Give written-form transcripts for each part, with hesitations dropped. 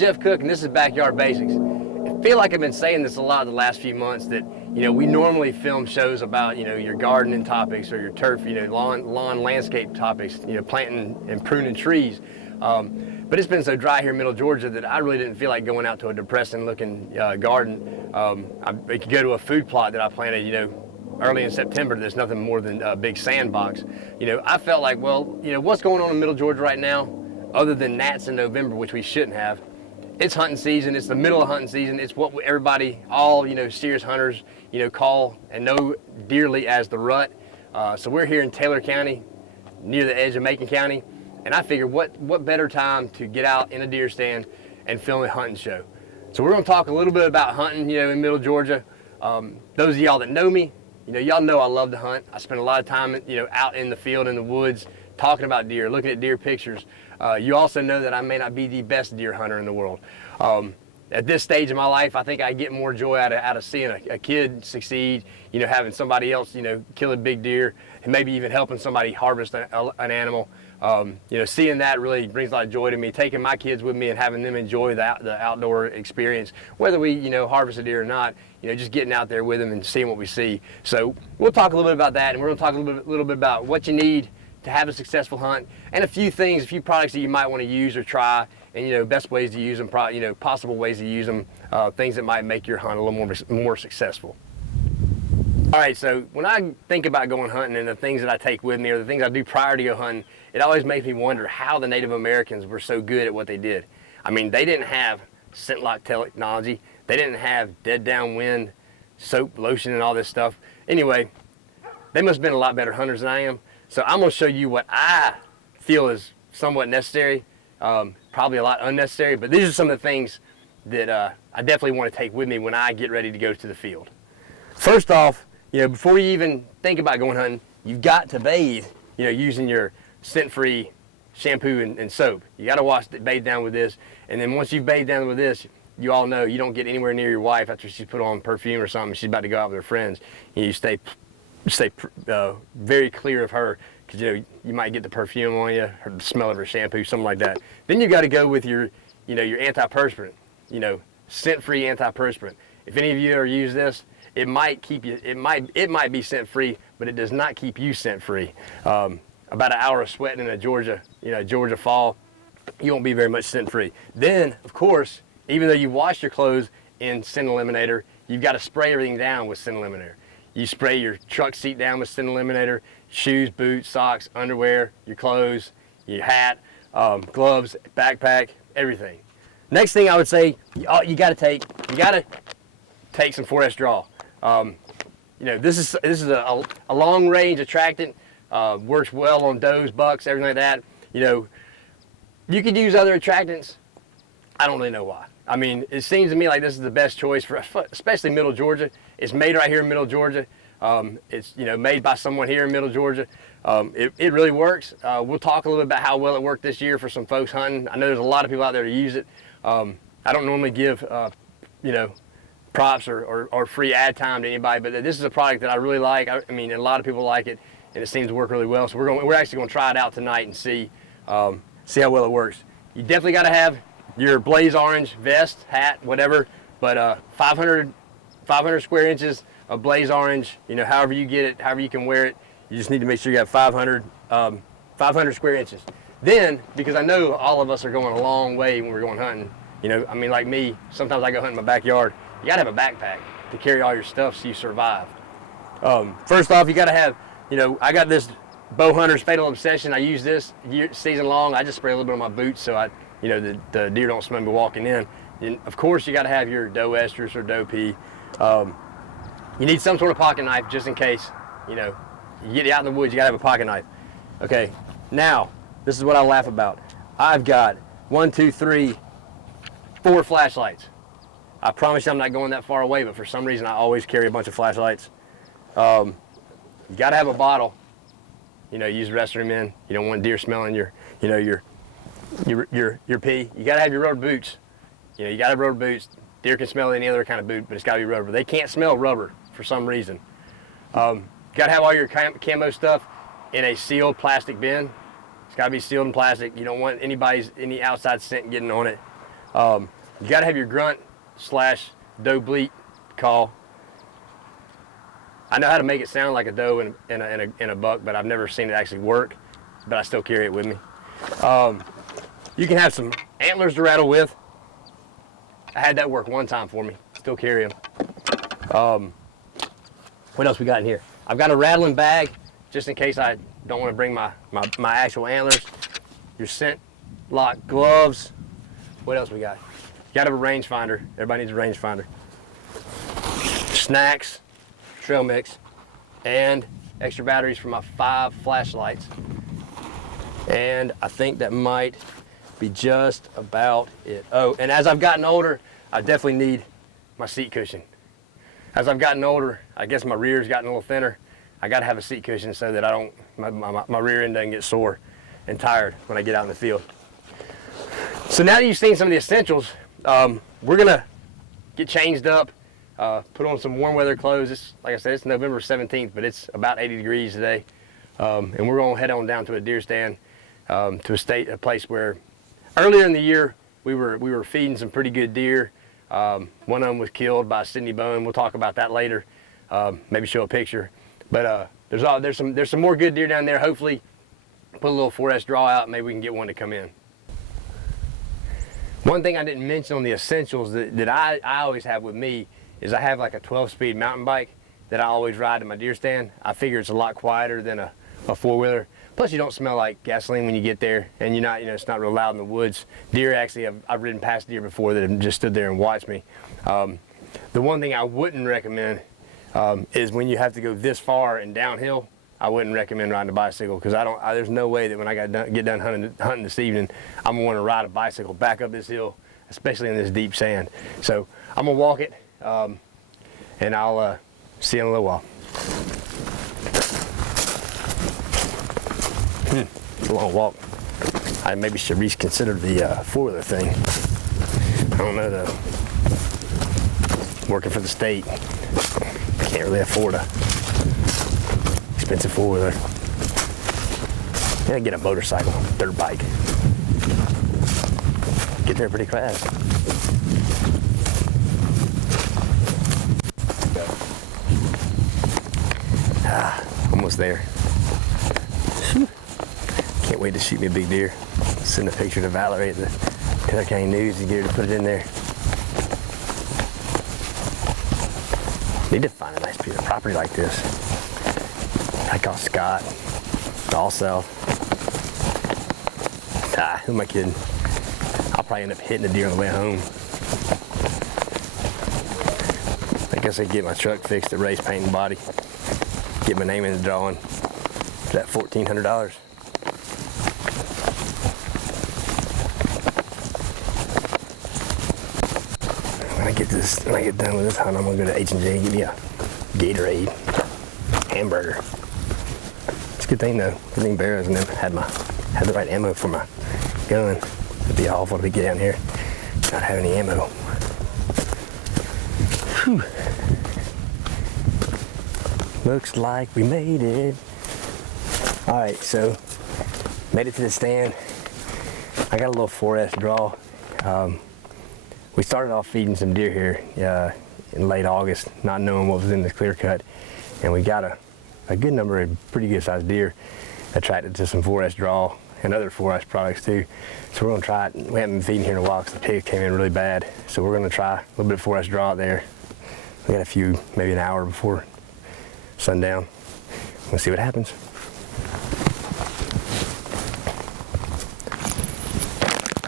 Jeff Cook, and this is Backyard Basics. I feel like I've been saying this a lot the last few months that, we normally film shows about, your gardening topics or your turf, lawn landscape topics, planting and pruning trees. But it's been so dry here in Middle Georgia that I really didn't feel like going out to a depressing looking garden. I could go to a food plot that I planted, early in September. There's nothing more than a big sandbox. I felt like, well, what's going on in Middle Georgia right now, other than gnats in November, which we shouldn't have. It's hunting season. It's the middle of hunting season. It's what everybody, all serious hunters, call and know dearly as the rut. So we're here in Taylor County, near the edge of Macon County, and I figured what better time to get out in a deer stand and film a hunting show. So we're going to talk a little bit about hunting, in Middle Georgia. Those of y'all that know me, y'all know I love to hunt. I spend a lot of time, out in the field, in the woods, talking about deer, looking at deer pictures. You also know that I may not be the best deer hunter in the world. At this stage of my life, I think I get more joy out of seeing a kid succeed, having somebody else, kill a big deer, and maybe even helping somebody harvest an animal. Seeing that really brings a lot of joy to me, taking my kids with me and having them enjoy the outdoor experience, whether we, harvest a deer or not, just getting out there with them and seeing what we see. So we'll talk a little bit about that, and we're going to talk a little bit about what you need to have a successful hunt, and a few products that you might want to use or try, and best ways to use them, possible ways to use them, things that might make your hunt a little more successful. All right, so when I think about going hunting and the things that I take with me or the things I do prior to go hunting, it always makes me wonder how the Native Americans were so good at what they did. I mean, they didn't have scent lock technology. They didn't have dead downwind, soap, lotion, and all this stuff. Anyway, they must have been a lot better hunters than I am. So I'm going to show you what I feel is somewhat necessary, probably a lot unnecessary, but these are some of the things that I definitely want to take with me when I get ready to go to the field. First off, before you even think about going hunting, you've got to bathe, using your scent-free shampoo and soap. You got to bathe down with this, and then once you've bathed down with this, you all know you don't get anywhere near your wife after she's put on perfume or something. She's about to go out with her friends. You stay very clear of her, because you might get the perfume on you, or the smell of her shampoo, something like that. Then you got to go with your antiperspirant, scent-free antiperspirant. If any of you ever use this, it might keep you. It might be scent-free, but it does not keep you scent-free. About an hour of sweating in a Georgia fall, you won't be very much scent-free. Then, of course, even though you wash your clothes in scent eliminator, you've got to spray everything down with scent eliminator. You spray your truck seat down with scent eliminator, shoes, boots, socks, underwear, your clothes, your hat, gloves, backpack, everything. Next thing I would say, you got to take some 4S draw. This is a long range attractant, works well on does, bucks, everything like that. You could use other attractants. I don't really know why. I mean, it seems to me like this is the best choice for, especially Middle Georgia. It's made right here in Middle Georgia. It's made by someone here in Middle Georgia. It really works. We'll talk a little bit about how well it worked this year for some folks hunting. I know there's a lot of people out there to use it. I don't normally give props or free ad time to anybody, but this is a product that I really like. I mean, a lot of people like it, and it seems to work really well. So we're actually going to try it out tonight and see how well it works. You definitely got to have your Blaze Orange vest, hat, whatever, but 500 square inches of Blaze Orange, however you get it, however you can wear it, you just need to make sure you have 500 square inches. Then, because I know all of us are going a long way when we're going hunting, like me, sometimes I go hunt in my backyard, you gotta have a backpack to carry all your stuff so you survive. First off, you gotta have, I got this Bow Hunter's Fatal Obsession. I use this season long. I just spray a little bit on my boots so the deer don't smell me walking in. And of course, you got to have your doe estrus or doe pea. You need some sort of pocket knife just in case. You get out in the woods, you got to have a pocket knife. Okay, now this is what I laugh about. I've got 1, 2, 3, 4 flashlights. I promise you I'm not going that far away, but for some reason I always carry a bunch of flashlights. You got to have a bottle. Use the restroom in. You don't want deer smelling your pee. You got to have your rubber boots. You got to have rubber boots. Deer can smell any other kind of boot, but it's got to be rubber. They can't smell rubber for some reason. Got to have all your camo stuff in a sealed plastic bin. It's got to be sealed in plastic. You don't want any outside scent getting on it. You got to have your grunt / doe bleat call. I know how to make it sound like a doe in a buck, but I've never seen it actually work. But I still carry it with me. You can have some antlers to rattle with. I had that work one time for me. Still carry them. What else we got in here? I've got a rattling bag just in case I don't want to bring my actual antlers. Your scent lock gloves. What else we got? You got to have a rangefinder. Everybody needs a rangefinder. Snacks, trail mix, and extra batteries for my 5 flashlights. And I think that might be just about it. Oh, and as I've gotten older, I definitely need my seat cushion. As I've gotten older, I guess my rear's gotten a little thinner. I got to have a seat cushion so that I don't, my rear end doesn't get sore and tired when I get out in the field. So now that you've seen some of the essentials, we're gonna get changed up, put on some warm weather clothes. It's, like I said, it's November 17th, but it's about 80 degrees today. And we're gonna head on down to a deer stand, to a place where earlier in the year we were feeding some pretty good deer. One of them was killed by Sydney Bone. We'll talk about that later. Maybe show a picture. But there's some more good deer down there. Hopefully, put a little 4S draw out. Maybe we can get one to come in. One thing I didn't mention on the essentials that I always have with me is I have like a 12-speed mountain bike that I always ride to my deer stand. I figure it's a lot quieter than a four-wheeler. Plus, you don't smell like gasoline when you get there, and you're not, it's not real loud in the woods. Deer, actually, I've ridden past deer before that have just stood there and watched me. The one thing I wouldn't recommend is when you have to go this far and downhill. I wouldn't recommend riding a bicycle because there's no way that when I get done hunting this evening, I'm gonna want to ride a bicycle back up this hill, especially in this deep sand. So I'm gonna walk it, and I'll see you in a little while. It's a long walk. I maybe should reconsider the four-wheeler thing. I don't know though. Working for the state, can't really afford a expensive four-wheeler. Yeah, get a motorcycle, dirt bike. Get there pretty fast. Almost there. Whew. Can't wait to shoot me a big deer. Send a picture to Valerie at the Taylor County News and get her to put it in there. Need to find a nice piece of property like this. I call Scott, all south. Who am I kidding? I'll probably end up hitting the deer on the way home. I guess I get my truck fixed at Race Paint and Body. Get my name in the drawing. For that $1,400. When I get done with this hunt, I'm gonna go to H&J and give me a Gatorade hamburger. It's a good thing though. Good thing Barrows and them had the right ammo for my gun. It'd be awful to get down here not have any ammo. Whew. Looks like we made it. All right, so made it to the stand. I got a little 4S draw. We started off feeding some deer here in late August, not knowing what was in the clear cut, and we got a good number of pretty good sized deer attracted to some 4S draw and other 4S products too. So we're gonna try it. We haven't been feeding here in a while because the pigs came in really bad. So we're gonna try a little bit of 4S draw out there. We got a few, maybe an hour before sundown. We'll see what happens.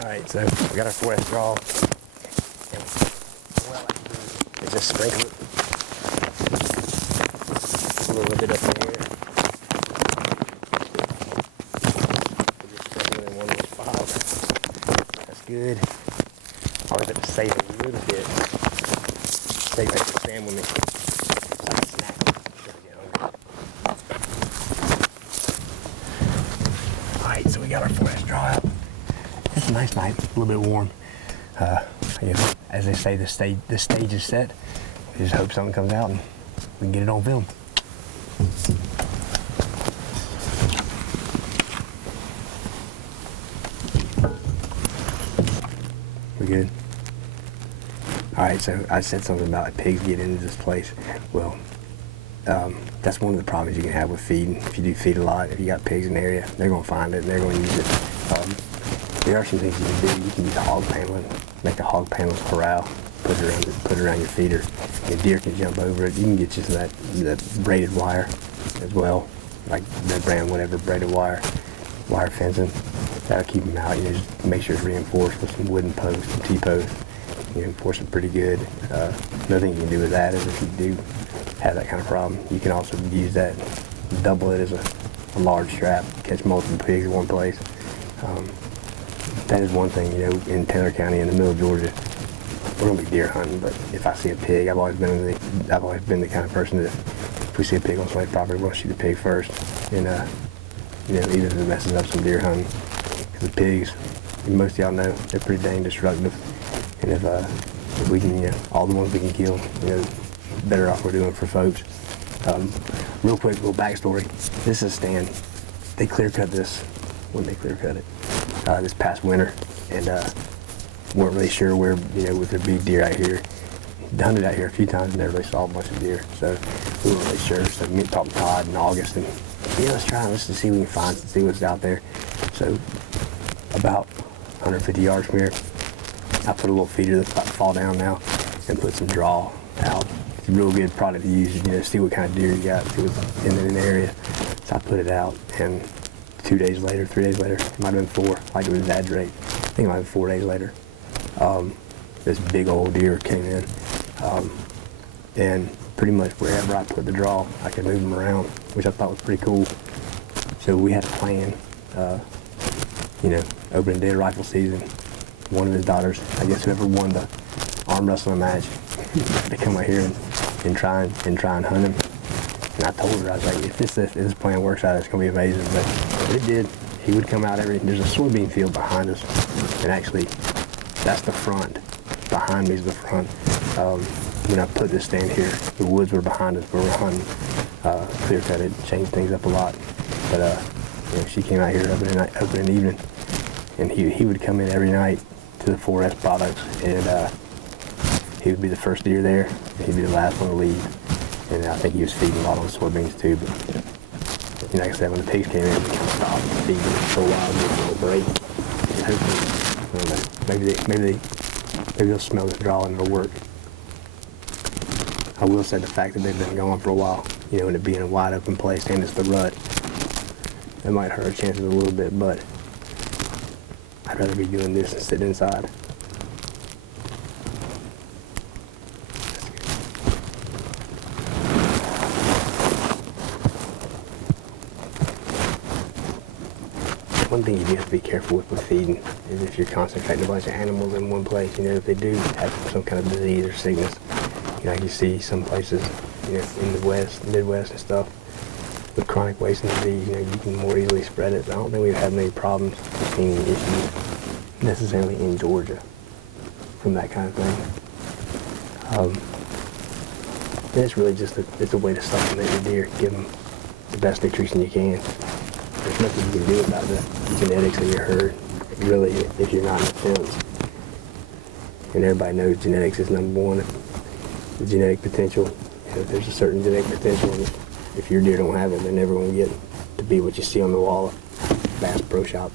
All right, so we got our 4S draw. And just sprinkle it a little bit up there. Just sprinkle it in one little spot. That's good. I always have to save a little bit. Take that to stand with me. Alright, so we got our 4S draw out. It's a nice night, a little bit warm. As they say, the stage is set. We just hope something comes out and we can get it on film. We good? All right, so I said something about pigs get into this place. Well, that's one of the problems you can have with feeding. If you do feed a lot, if you got pigs in the area, they're going to find it and they're going to use it. There are some things you can do. You can use hog paneling, make a hog panel corral, put it around your feeder. Your deer can jump over it. You can get you some of that braided wire as well, like red brand, whatever, braided wire fencing. That'll keep them out. Just make sure it's reinforced with some wooden posts, some T-posts. Enforce it pretty good. Another thing you can do with that is if you do have that kind of problem, you can also use that, double it as a large trap, catch multiple pigs in one place. That is one thing, in Taylor County, in the middle of Georgia, we're gonna be deer hunting, but if I see a pig, I've always been the kind of person that if we see a pig on somebody's property, we're gonna shoot the pig first, and even if it messes up some deer hunting, because the pigs, most of y'all know, they're pretty dang destructive, and if we can, all the ones we can kill, better off we're doing for folks. Real quick, little backstory. This is a stand. They clear cut this when they clear cut it this past winter, and weren't really sure where, with the big deer out here. Done it out here a few times, never really saw a bunch of deer, so we weren't really sure. So me talked to Todd in August, and let's see what we can find, see what's out there. So about 150 yards from here, I put a little feeder that's about to fall down now, and put some draw out. It's a real good product to use, see what kind of deer you got, see what's in the area. So I put it out, and 3 days later, it might have been 4, like it would exaggerate. I think it might have been 4 days later. This big old deer came in, and pretty much wherever I put the draw, I could move them around, which I thought was pretty cool. So we had a plan, opening day of rifle season. One of his daughters, I guess whoever won the arm wrestling match, to come out here and try and hunt him. And I told her, I was like, if this plan works out, it's gonna be amazing. But it did. He would come out there's a soybean field behind us, and actually, that's the front. Behind me is the front. When I put this stand here, the woods were behind us where we're hunting. Clear cut it, changed things up a lot. But she came out here up in the evening, and he would come in every night to the 4S products, and he would be the first deer there, and he'd be the last one to leave. And I think he was feeding a lot on soybeans too. But like I said, when the pigs came in, we kind of stopped feeding for a while, give them a little break. And hopefully, I don't know, maybe they'll smell the draw and it'll work. I will say the fact that they've been gone for a while, and it being a wide open place and it's the rut, that might hurt our chances a little bit, but I'd rather be doing this than sitting inside. One thing you do have to be careful with feeding is if you're concentrating a bunch of animals in one place, if they do have some kind of disease or sickness, you see some places, in the West, Midwest and stuff, with chronic wasting disease, you can more easily spread it. I don't think we've had many problems with seeing any issues necessarily in Georgia from that kind of thing. And it's really just it's a way to supplement your deer, give them the best nutrition you can. There's nothing you can do about the genetics of your herd, really, if you're not in the fence. And everybody knows genetics is number one. The genetic potential, if there's a certain genetic potential, and if your deer don't have it, they're never going to get to be what you see on the wall of Bass Pro Shop.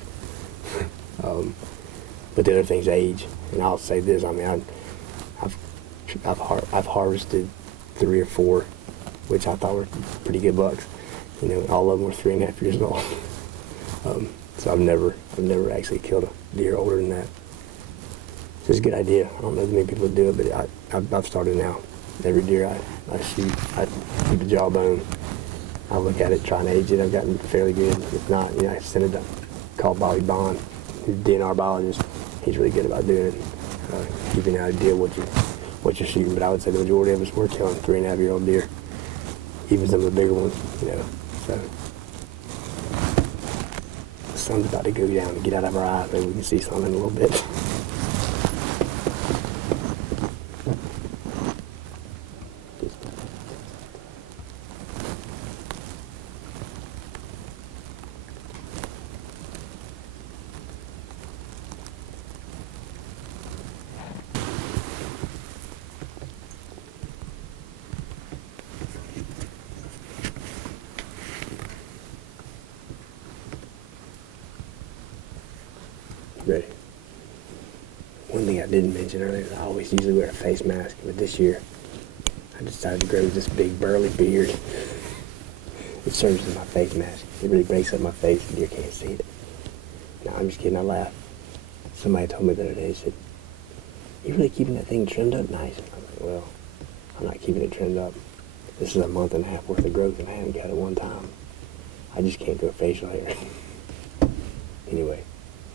But the other thing's age. And I'll say this, I've harvested 3 or 4, which I thought were pretty good bucks. All of them were 3.5 years old. So I've never actually killed a deer older than that. So it's a good idea. I don't know that many people do it, but I've started now. Every deer I shoot, I keep the jawbone. I look at it, try and age it. I've gotten fairly good. If not, I send it to call Bobby Bond, who's a DNR biologist. He's really good about doing it, giving you an idea what you're shooting. But I would say the majority of us were killing 3.5-year-old deer, even some of the bigger ones, So the sun's about to go down and get out of our eyes. Maybe we can see something in a little bit. didn't mention earlier is I always usually wear a face mask, but this year I decided to grow this big burly beard. It serves as my face mask. It really breaks up my face and you can't see it. No, I'm just kidding, I laugh. Somebody told me the other day, said, "You really keeping that thing trimmed up nice?" I'm like, well, I'm not keeping it trimmed up. This is a month and a half worth of growth and I haven't got it one time. I just can't do a facial hair. Anyway,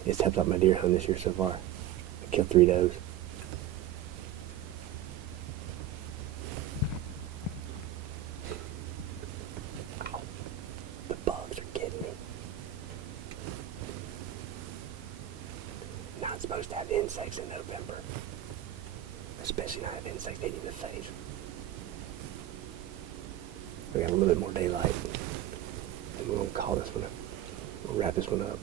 it's helped out my deer hunt this year so far. I killed 3 does. The bugs are getting me. Not supposed to have insects in November. Especially not have insects hitting the face. We got a little bit more daylight. And we're going to call this one up. We'll wrap this one up.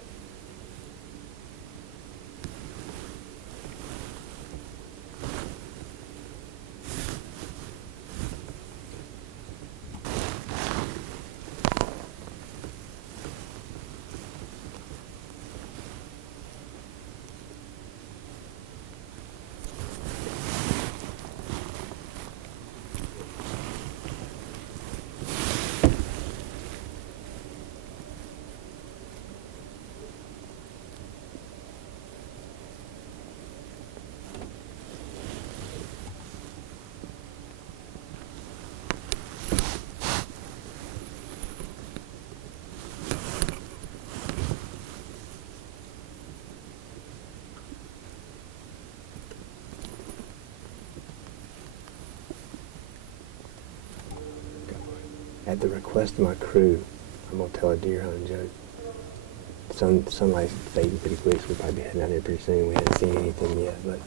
At the request of my crew, I'm going to tell a deer hunting joke. Sunlight's fading pretty quick, so we'll probably be heading out there pretty soon. We haven't seen anything yet, but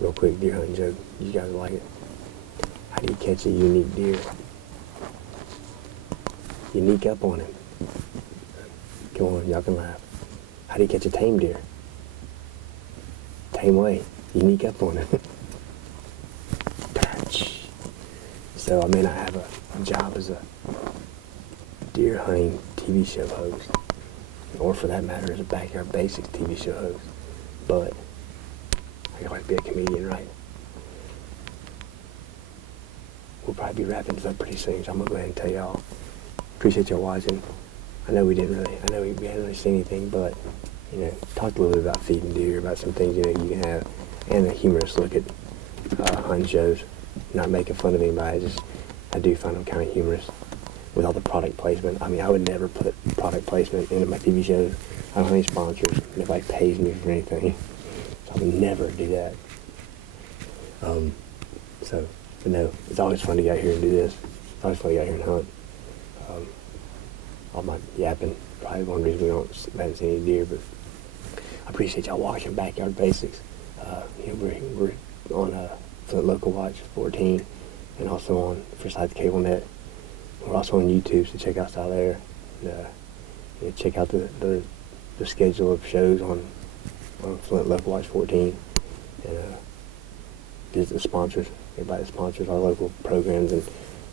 real quick deer hunting joke. You guys like it? How do you catch a unique deer? You sneak up on him. Come on, y'all can laugh. How do you catch a tame deer? Tame way. You sneak up on him. So I may not have a job as a deer hunting TV show host, or for that matter, as a Backyard Basics TV show host, but I can always be a comedian, right? We'll probably be wrapping this up pretty soon, so I'm gonna go ahead and tell y'all. Appreciate y'all watching. I know we hadn't really seen anything, but talked a little bit about feeding deer, about some things you can have, and a humorous look at hunting shows. Not making fun of anybody, I do find them kind of humorous with all the product placement. I mean, I would never put product placement into my TV shows. I don't have any sponsors. Nobody pays me for anything. So I would never do that. But no, it's always fun to get out here and do this. It's always fun to get out here and hunt. All my yapping, probably one reason we haven't seen any deer, but I appreciate y'all watching Backyard Basics. We're on Flint Local Watch 14, and also on Forsyth Cable Net. We're also on YouTube, so check us out there. Check out the schedule of shows on Flint Local Watch 14, and visit the sponsors. Everybody that sponsors our local programs and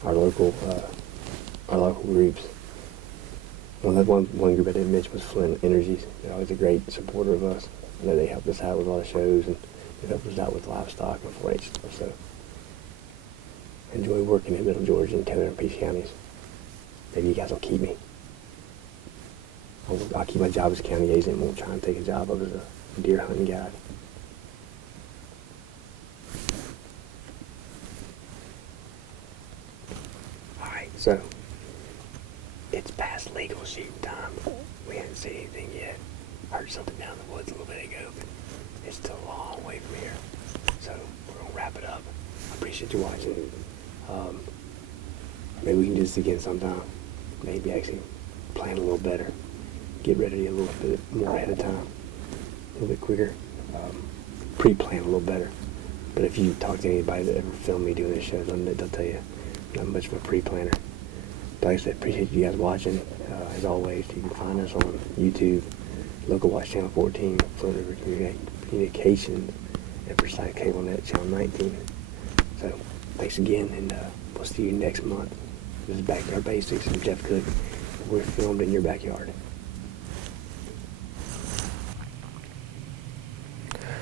our local groups. One group I didn't mention was Flint Energies. They're always a great supporter of us. I know they helped us out with a lot of shows, and they helped us out with livestock and 4-H stuff. So enjoy working in Middle Georgia and Taylor and Peace counties. Maybe you guys will keep me. I'll keep my job as county agent and won't try and take a job as a deer hunting guide. Alright, so it's past legal shooting time. We haven't seen anything yet. Heard something down in the woods a little bit ago, but it's still a long way from here. So we're going to wrap it up. I appreciate you watching. Maybe we can do this again sometime. Maybe actually plan a little better. Get ready a little bit more ahead of time. A little bit quicker. Pre-plan a little better. But if you talk to anybody that ever filmed me doing this show, they'll tell you I'm not much of a pre-planner. But like I said, appreciate you guys watching. As always, you can find us on YouTube, Local Watch Channel 14, Flint River Communications, and Forsyth Cable Net Channel 19. So, thanks again, and we'll see you next month. This is Backyard Basics. I'm Jeff Cook. We're filmed in your backyard.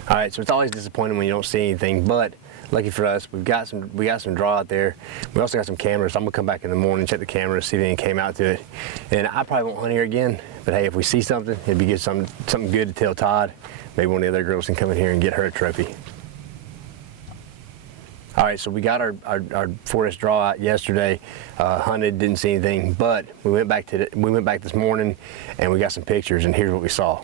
All right, so it's always disappointing when you don't see anything, but lucky for us, we got some draw out there. We also got some cameras. I'm gonna come back in the morning, check the cameras, see if anything came out to it. And I probably won't hunt here again, but hey, if we see something, it'd be good, something good to tell Todd. Maybe one of the other girls can come in here and get her a trophy. All right, so we got our forest draw out yesterday. Hunted, didn't see anything, but we went back this morning and we got some pictures, and here's what we saw.